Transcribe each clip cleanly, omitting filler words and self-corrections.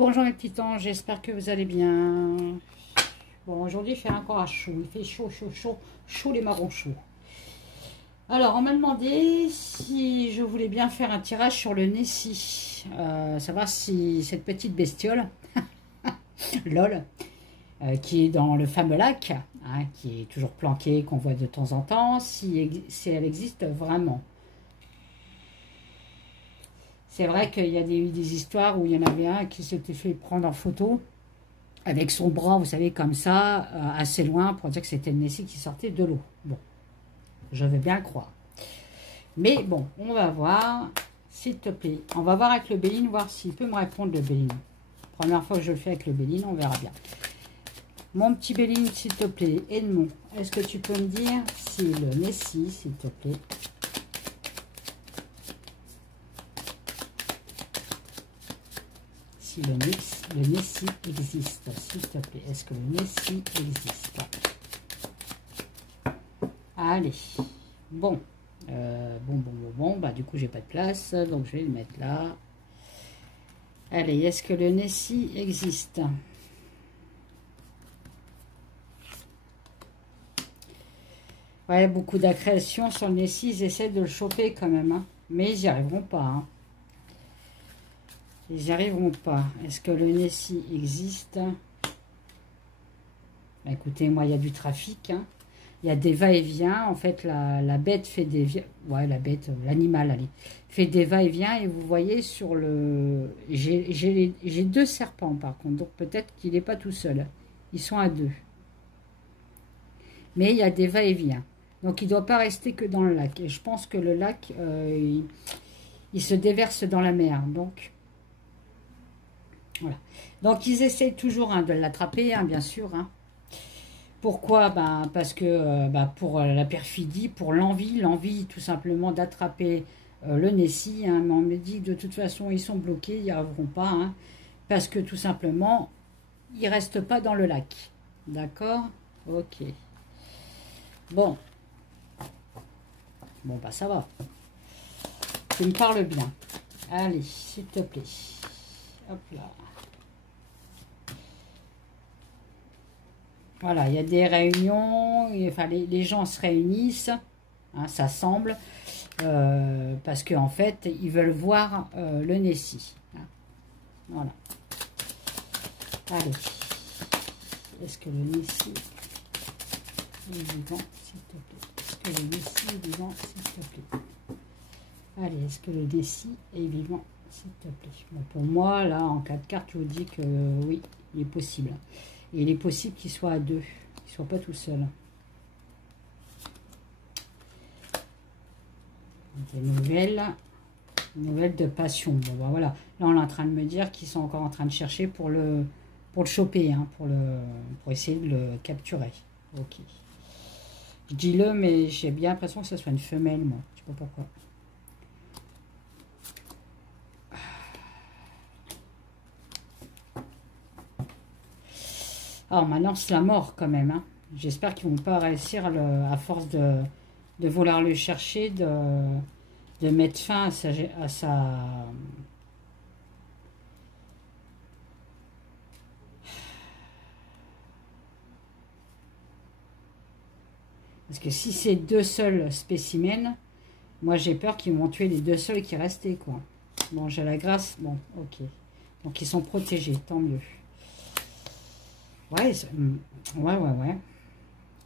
bonjour mes petits anges, j'espère que vous allez bien. Bon, aujourd'hui il fait encore à chaud, il fait chaud, chaud, chaud, chaud les marrons chauds. Alors, on m'a demandé si je voulais bien faire un tirage sur le Nessie, savoir si cette petite bestiole, lol, qui est dans le fameux lac, hein, qui est toujours planqué, qu'on voit de temps en temps, si elle existe vraiment. C'est vrai qu'il y a eu des histoires où il y en avait un qui s'était fait prendre en photo avec son bras, vous savez, comme ça, assez loin, pour dire que c'était le Nessie qui sortait de l'eau. Bon, je veux bien le croire. Mais bon, on va voir, s'il te plaît. On va voir avec le Béline, voir s'il peut me répondre, le Béline. Première fois que je le fais avec le Béline, on verra bien. Mon petit Béline, s'il te plaît, Edmond, est-ce que tu peux me dire si le Nessie, s'il te plaît, si le Nessie existe, s'il te plaît. Est-ce que le Nessie existe? Allez, bon. Bon, bah du coup j'ai pas de place, donc je vais le mettre là. Allez, est-ce que le Nessie existe? Ouais, beaucoup d'accréation sur le Nessie, ils essaient de le choper quand même, hein. Mais ils n'y arriveront pas, hein. Ils n'y arriveront pas. Est-ce que le Nessie existe? Bah, écoutez, moi il y a du trafic, hein. Il y a des va-et-vient. En fait, la bête fait des... Ouais, la bête, l'animal, allez. Fait des va-et-vient. Et vous voyez sur le... J'ai deux serpents, par contre. Donc, peut-être qu'il n'est pas tout seul. Ils sont à deux. Mais il y a des va-et-vient. Donc, il ne doit pas rester que dans le lac. Et je pense que le lac, il se déverse dans la mer. Donc, voilà. Donc, ils essayent toujours, hein, de l'attraper, hein, bien sûr, hein. Pourquoi? Ben, parce que pour la perfidie, pour l'envie tout simplement d'attraper le Nessie, hein. Mais on me dit que de toute façon ils sont bloqués, ils n'y arriveront pas, hein, parce que tout simplement ils ne restent pas dans le lac. D'accord? Ok. Bon, bah ça va. Tu me parles bien. Allez, s'il te plaît. Hop là. Voilà, il y a des réunions, enfin les gens se réunissent, hein, ça semble, parce qu'en fait, ils veulent voir le Nessie. Hein. Voilà. Allez. Est-ce que le Nessie est vivant, s'il te plaît? Est-ce que le Nessie est vivant, s'il te plaît? Allez, est-ce que le Nessie est vivant, s'il te plaît? Bon, pour moi, là, en 4 cartes, je vous dis que oui, il est possible. Et il est possible qu'il soit à deux, qu'il ne soit pas tout seul. Des nouvelles de passion. Bon, ben voilà. Là, on est en train de me dire qu'ils sont encore en train de chercher pour le choper, hein, pour essayer de le capturer. Ok. Je dis le, mais j'ai bien l'impression que ce soit une femelle, moi. Je ne sais pas pourquoi. Alors maintenant, c'est la mort quand même, hein. J'espère qu'ils ne vont pas réussir, à force de vouloir le chercher, de mettre fin à sa... Parce que si c'est deux seuls spécimens, moi j'ai peur qu'ils vont tuer les deux seuls qui restaient, quoi. Bon, j'ai la grâce, bon, ok. Donc ils sont protégés, tant mieux. Ouais, ouais.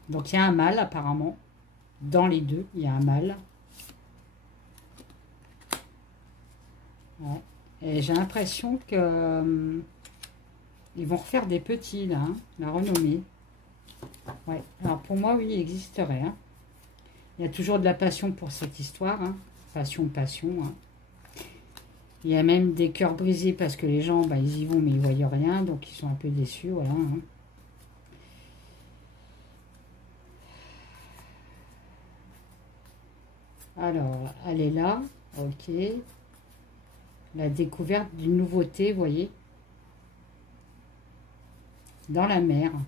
Donc, il y a un mâle, apparemment. Dans les deux, il y a un mâle. Ouais. Et j'ai l'impression que... ils vont refaire des petits, là. Hein, la renommée. Ouais. Alors, pour moi, oui, il existerait. Hein. Il y a toujours de la passion pour cette histoire. Hein. Passion. Hein. Il y a même des cœurs brisés parce que les gens, ils y vont, mais ils ne voient rien. Donc, ils sont un peu déçus, voilà. Hein. Alors, elle est là, ok. La découverte d'une nouveauté, vous voyez, dans la mer. Vous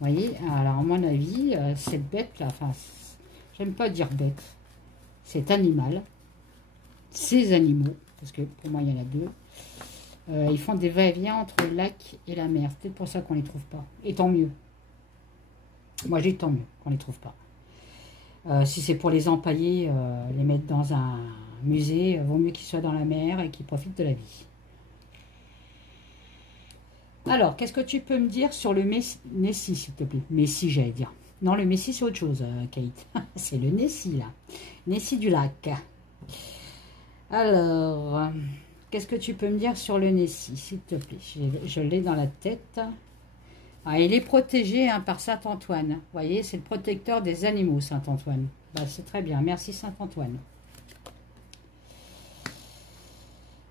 voyez, alors à mon avis, cette bête-là, enfin, j'aime pas dire bête, cet animal, ces animaux, parce que pour moi, il y en a deux, Ils font des va-et-vient entre le lac et la mer. C'est peut-être pour ça qu'on les trouve pas. Et tant mieux. Moi, j'ai tant mieux qu'on les trouve pas. Si c'est pour les empailler, les mettre dans un musée, vaut mieux qu'ils soient dans la mer et qu'ils profitent de la vie. Alors, qu'est-ce que tu peux me dire sur le Nessie, s'il te plaît? Messie, j'allais dire. Non, le Messie, c'est autre chose, Kate. C'est le Nessie, là. Nessie du lac. Alors, qu'est-ce que tu peux me dire sur le Nessie, s'il te plaît? Je l'ai dans la tête. Ah, il est protégé hein, par Saint-Antoine. Vous voyez, c'est le protecteur des animaux, Saint-Antoine. Bah, c'est très bien. Merci, Saint-Antoine.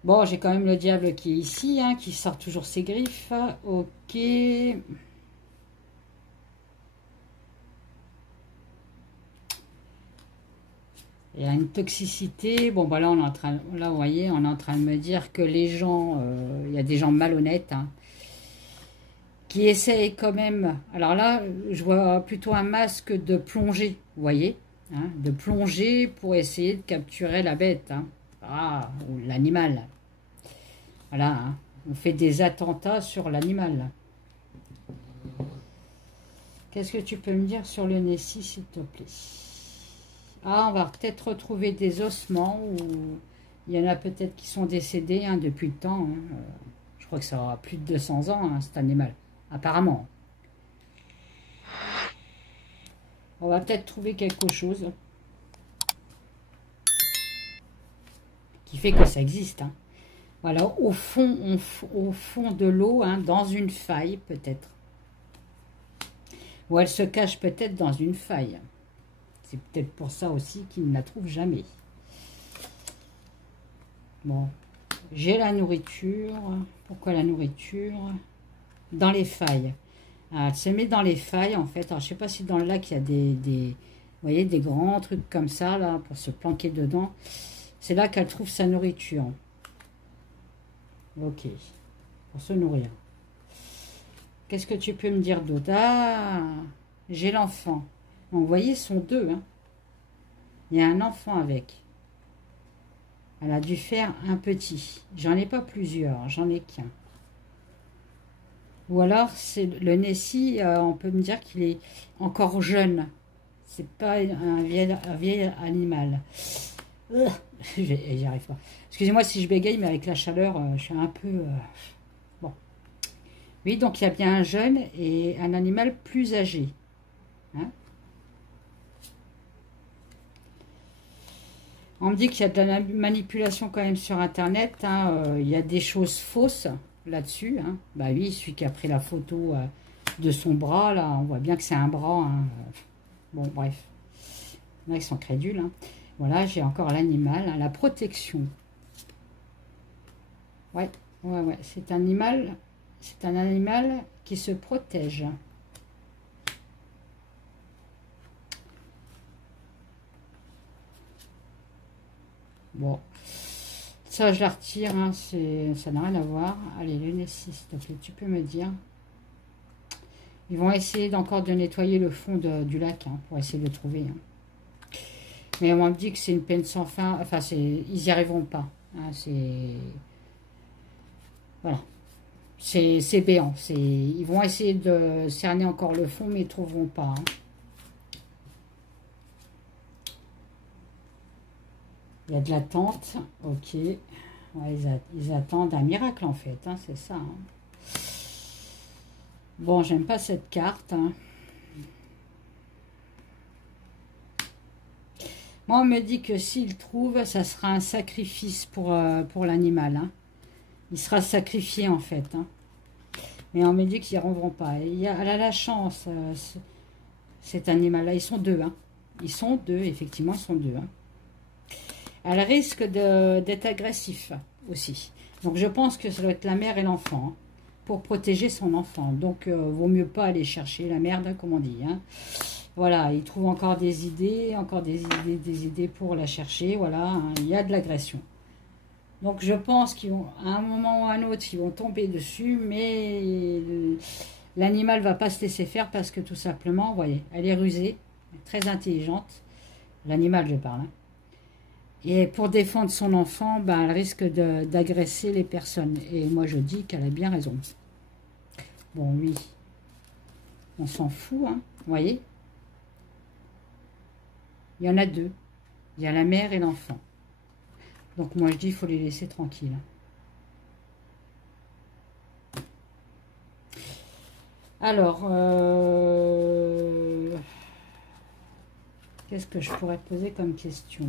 Bon, j'ai quand même le diable qui est ici, hein, qui sort toujours ses griffes. Ok. Il y a une toxicité. Bon, bah là, on est en train, là, vous voyez, on est en train de me dire que les gens, il y a des gens malhonnêtes, hein, qui essayent quand même. Alors là, je vois plutôt un masque de plongée, vous voyez, hein, de plongée pour essayer de capturer la bête, hein, ou l'animal. Voilà, hein, on fait des attentats sur l'animal. Qu'est-ce que tu peux me dire sur le Nessie, s'il te plaît? Ah, on va peut-être retrouver des ossements, ou il y en a peut-être qui sont décédés hein, depuis le temps. Hein. Je crois que ça aura plus de 200 ans, hein, cet animal, apparemment. On va peut-être trouver quelque chose qui fait que ça existe. Hein. Voilà, au fond de l'eau, hein, dans une faille peut-être. Ou elle se cache peut-être dans une faille. C'est peut-être pour ça aussi qu'ils ne la trouvent jamais. Bon, j'ai la nourriture. Pourquoi la nourriture? Dans les failles. Alors, elle se met dans les failles en fait. Alors, je ne sais pas si dans le lac il y a vous voyez, des grands trucs comme ça là pour se planquer dedans. C'est là qu'elle trouve sa nourriture. Ok, pour se nourrir. Qu'est-ce que tu peux me dire d'autre? Ah, j'ai l'enfant. Donc, vous voyez, ils sont deux. Hein. Il y a un enfant avec. Elle a dû faire un petit. J'en ai pas plusieurs, j'en ai qu'un. Ou alors, c'est le Nessie, on peut me dire qu'il est encore jeune. C'est pas un vieil animal. J'y arrive pas. Excusez-moi si je bégaye, mais avec la chaleur, je suis un peu... Bon. Oui, donc il y a bien un jeune et un animal plus âgé. Hein? On me dit qu'il y a de la manipulation quand même sur Internet. Hein. Il y a des choses fausses là-dessus. Hein. Bah oui, celui qui a pris la photo de son bras, là, on voit bien que c'est un bras. Hein. Bon, bref. Là, ils sont crédules. Hein. Voilà, j'ai encore l'animal, hein, la protection. Ouais, c'est un animal qui se protège. Bon, ça je la retire, hein, ça n'a rien à voir. Allez, le Nessie, s'il te plaît, tu peux me dire. Ils vont essayer encore de nettoyer le fond du lac, hein, pour essayer de le trouver. Hein. Mais on me dit que c'est une peine sans fin. Enfin, ils n'y arriveront pas. Hein, voilà. C'est béant. Ils vont essayer de cerner encore le fond, mais ils ne trouveront pas. Hein. Il y a de l'attente. Ok. Ouais, ils attendent un miracle, en fait. Hein, c'est ça. Hein. Bon, j'aime pas cette carte. Hein. Moi, on me dit que s'il trouve, ça sera un sacrifice pour l'animal. Hein. Il sera sacrifié, en fait. Hein. Mais on me dit qu'ils n'y arriveront pas. Elle a la chance, cet animal-là. Ils sont deux. Hein. Ils sont deux, effectivement, ils sont deux. Hein. Elle risque d'être agressif aussi. Donc, je pense que ça doit être la mère et l'enfant. Hein, pour protéger son enfant. Donc, vaut mieux pas aller chercher la merde, hein, comme on dit. Hein. Voilà, ils trouvent encore des idées pour la chercher. Voilà, hein, il y a de l'agression. Donc, je pense qu'ils vont, à un moment ou à un autre, ils vont tomber dessus, mais l'animal ne va pas se laisser faire parce que tout simplement, vous voyez, elle est rusée, très intelligente. L'animal, je parle. Hein. Et pour défendre son enfant, ben, elle risque d'agresser les personnes. Et moi, je dis qu'elle a bien raison. Bon, lui, on s'en fout, hein, vous voyez. Il y en a deux. Il y a la mère et l'enfant. Donc moi, je dis, il faut les laisser tranquilles. Alors, qu'est-ce que je pourrais te poser comme question?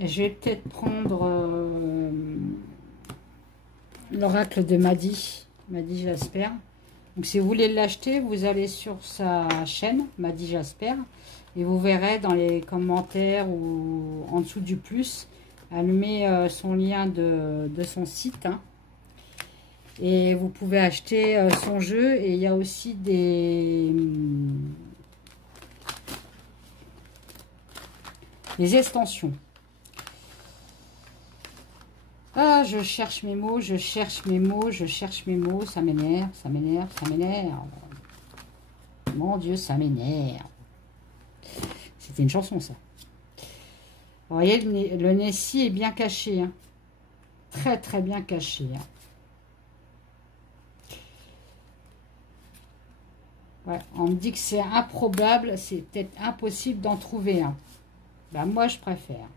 Je vais peut-être prendre l'oracle de Madi. Madi Jasper. Donc si vous voulez l'acheter, vous allez sur sa chaîne, Madi Jasper, et vous verrez dans les commentaires ou en dessous du plus, elle met son lien de son site. Hein. Et vous pouvez acheter son jeu, et il y a aussi des extensions. Ah, je cherche mes mots, je cherche mes mots, je cherche mes mots, ça m'énerve, ça m'énerve, ça m'énerve. Mon Dieu, ça m'énerve. C'était une chanson, ça. Vous voyez, le Nessie est bien caché. Hein. Très, très bien caché. Hein. Ouais, on me dit que c'est improbable, c'est peut-être impossible d'en trouver un. Ben, moi, je préfère.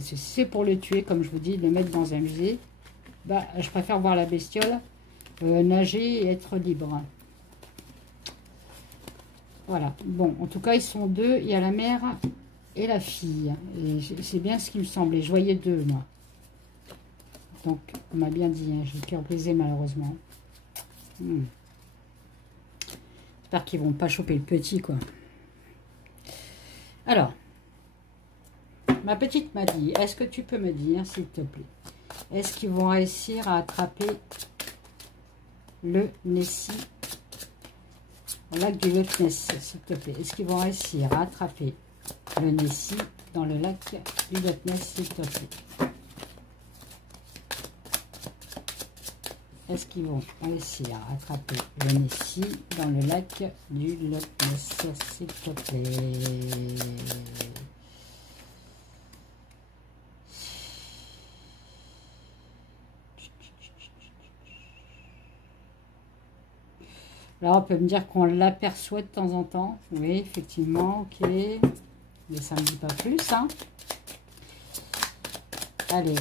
Si c'est pour le tuer, comme je vous dis, de le mettre dans un musée, bah, je préfère voir la bestiole nager et être libre. Voilà. Bon, en tout cas, ils sont deux. Il y a la mère et la fille. Et c'est bien ce qui me semblait. Je voyais deux, moi. Donc, on m'a bien dit. Hein, j'ai le cœur brisé, malheureusement. J'espère qu'ils vont pas choper le petit, quoi. Alors, ma petite m'a dit, est-ce que tu peux me dire, s'il te plaît, est-ce qu'ils vont réussir à attraper le Nessie au lac du Loch Ness, s'il te plaît? Est-ce qu'ils vont réussir à attraper le Nessie dans le lac du Loch Ness, s'il te plaît? Est-ce qu'ils vont réussir à attraper le Nessie dans le lac du Loch Ness, s'il te plaît? Là, on peut me dire qu'on l'aperçoit de temps en temps. Oui, effectivement, ok. Mais ça ne me dit pas plus, hein. Allez.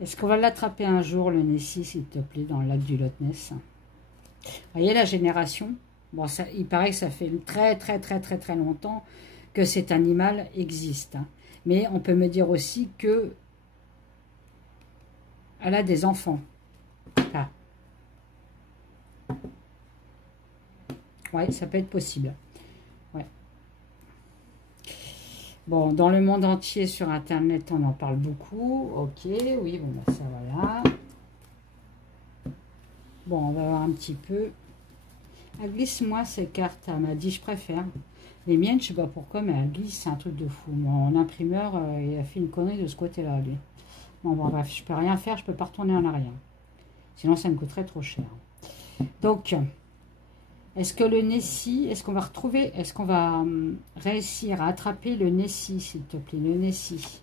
Est-ce qu'on va l'attraper un jour, le Nessie, s'il te plaît, dans le lac du Loch Ness? Vous voyez la génération? Bon, ça, il paraît que ça fait très, très, très, très, très longtemps que cet animal existe. Hein. Mais on peut me dire aussi que elle a des enfants. Ah. Ouais, ça peut être possible. Ouais. Bon, dans le monde entier, sur Internet, on en parle beaucoup. Ok, oui, bon, ben ça, voilà. Bon, on va voir un petit peu. Ah, glisse-moi ces cartes. Elle m'a dit, je préfère. Les miennes, je sais pas pourquoi, mais elle glisse, c'est un truc de fou. Mon imprimeur, il a fait une connerie de ce côté-là, lui. Bon, bref, je peux rien faire, je peux pas retourner en arrière. Sinon, ça me coûterait trop cher. Donc, est-ce que le Nessie, est-ce qu'on va retrouver, est-ce qu'on va réussir à attraper le Nessie, s'il te plaît, le Nessie?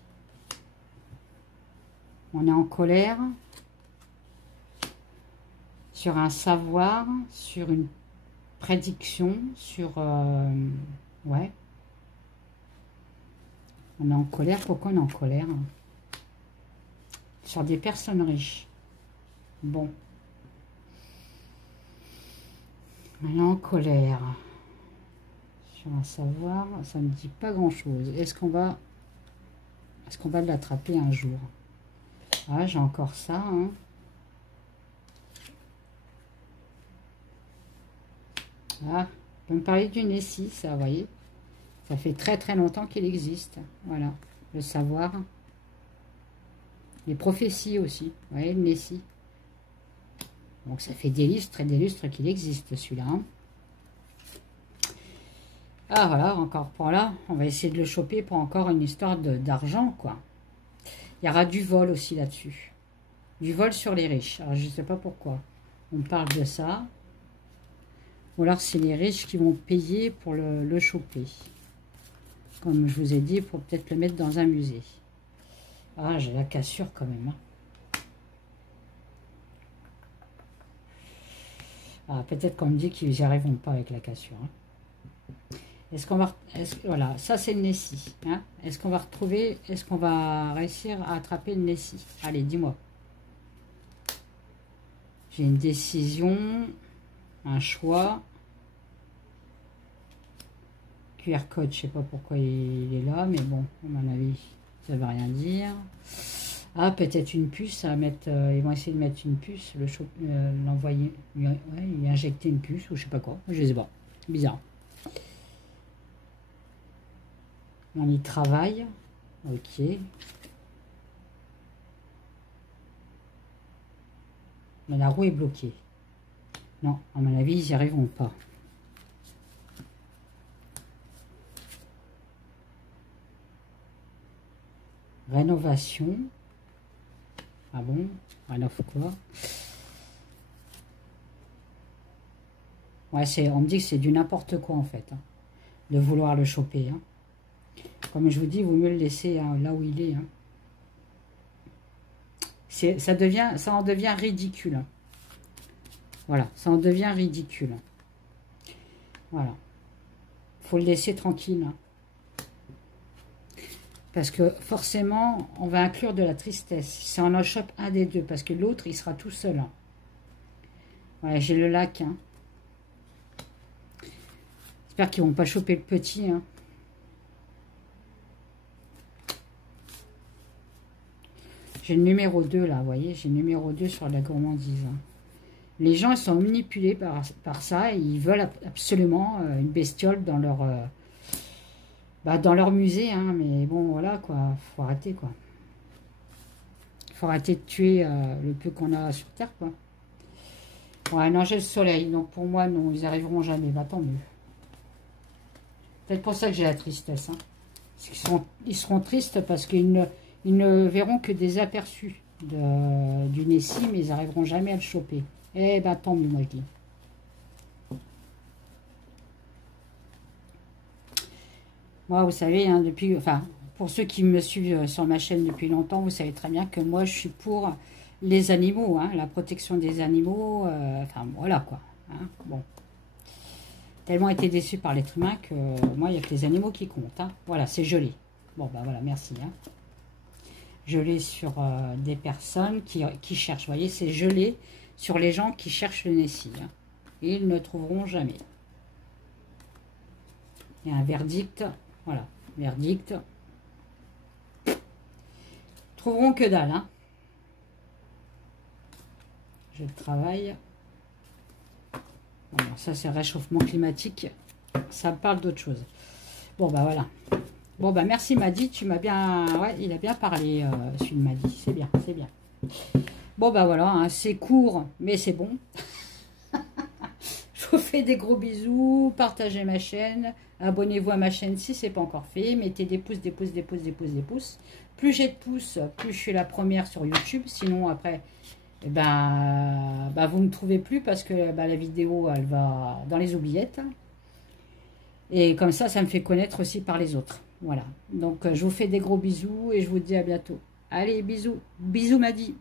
On est en colère sur un savoir, sur une prédiction, sur... ouais. On est en colère, pourquoi on est en colère? Sur des personnes riches. Bon. Elle est en colère. Sur un savoir, ça ne me dit pas grand-chose. Est-ce qu'on va l'attraper un jour? Ah, j'ai encore ça. Hein. Ah, on peut me parler du Nessie, ça, vous voyez. Ça fait très très longtemps qu'il existe. Voilà, le savoir. Les prophéties aussi, vous voyez, le Nessie. Donc ça fait des lustres et des lustres qu'il existe, celui-là. Hein. Ah voilà, encore pour là, on va essayer de le choper pour encore une histoire d'argent, quoi. Il y aura du vol aussi là-dessus. Du vol sur les riches. Alors je ne sais pas pourquoi. On parle de ça. Ou alors c'est les riches qui vont payer pour le choper. Comme je vous ai dit, pour peut-être le mettre dans un musée. Ah, j'ai la cassure quand même. Hein. Ah, peut-être qu'on me dit qu'ils n'y arriveront pas avec la cassure. Hein. Est-ce qu'on va... voilà, ça c'est le Nessie. Hein. Est-ce qu'on va retrouver... Est-ce qu'on va réussir à attraper le Nessie? Allez, dis-moi. J'ai une décision, un choix. QR code, je sais pas pourquoi il est là, mais bon, à mon avis, ça ne veut rien dire. Ah, peut-être une puce à mettre. Ils vont essayer de mettre une puce, l'envoyer, lui injecter une puce ou je sais pas quoi. Je sais pas. Bizarre. On y travaille. Ok. Mais la roue est bloquée. Non, à mon avis, ils n'y arriveront pas. Rénovation. Ah bon? Rénove quoi? Ouais, on me dit que c'est du n'importe quoi en fait. Hein, de vouloir le choper. Hein. Comme je vous dis, il vaut mieux le laisser hein, là où il est. Hein. Ça en devient ridicule. Hein. Voilà, ça en devient ridicule. Voilà. Faut le laisser tranquille. Hein. Parce que forcément, on va inclure de la tristesse. Si on en chope un des deux, parce que l'autre, il sera tout seul. Hein. Voilà, j'ai le lac. Hein. J'espère qu'ils ne vont pas choper le petit. Hein. J'ai le numéro 2 là, vous voyez. J'ai le numéro 2 sur la gourmandise. Hein. Les gens, ils sont manipulés par ça. Et ils veulent absolument une bestiole dans leur musée. Hein, mais bon, voilà quoi. Faut arrêter quoi. Faut arrêter de tuer le peu qu'on a sur Terre quoi. Ouais, non, j'ai le soleil. Donc pour moi, non, ils arriveront jamais. Bah tant mieux. Peut-être pour ça que j'ai la tristesse. Hein. Ils seront tristes parce qu'ils ne verront que des aperçus du Nessie, mais ils n'arriveront jamais à le choper. Eh ben tant mieux, moi je dis. Moi, vous savez, hein, pour ceux qui me suivent sur ma chaîne depuis longtemps, vous savez très bien que moi, je suis pour les animaux, hein, la protection des animaux, enfin, voilà, quoi. Hein, bon. Tellement été déçu par l'être humain que moi, il n'y a que les animaux qui comptent. Hein. Voilà, c'est gelé. Bon, ben voilà, merci. Hein. Gelé sur des personnes qui cherchent. Vous voyez, c'est gelé sur les gens qui cherchent le Nessie. Hein. Et ils ne trouveront jamais. Il y a un verdict. Voilà, verdict. Trouveront que dalle. Hein. Je travaille. Bon, ça, c'est réchauffement climatique. Ça me parle d'autre chose. Bon, bah voilà. Bon, bah merci Madi. Tu m'as bien... Ouais, il a bien parlé, celui de Madi. C'est bien, c'est bien. Bon, bah voilà. Hein, c'est court, mais c'est bon. Je vous fais des gros bisous. Partagez ma chaîne. Abonnez-vous à ma chaîne si ce n'est pas encore fait. Mettez des pouces, des pouces, des pouces, des pouces, des pouces. Plus j'ai de pouces, plus je suis la première sur YouTube. Sinon, après... Eh ben, vous ne me trouvez plus parce que la vidéo, elle va dans les oubliettes. Et comme ça, ça me fait connaître aussi par les autres. Voilà. Donc, je vous fais des gros bisous et je vous dis à bientôt. Allez, bisous. Bisous, Madi.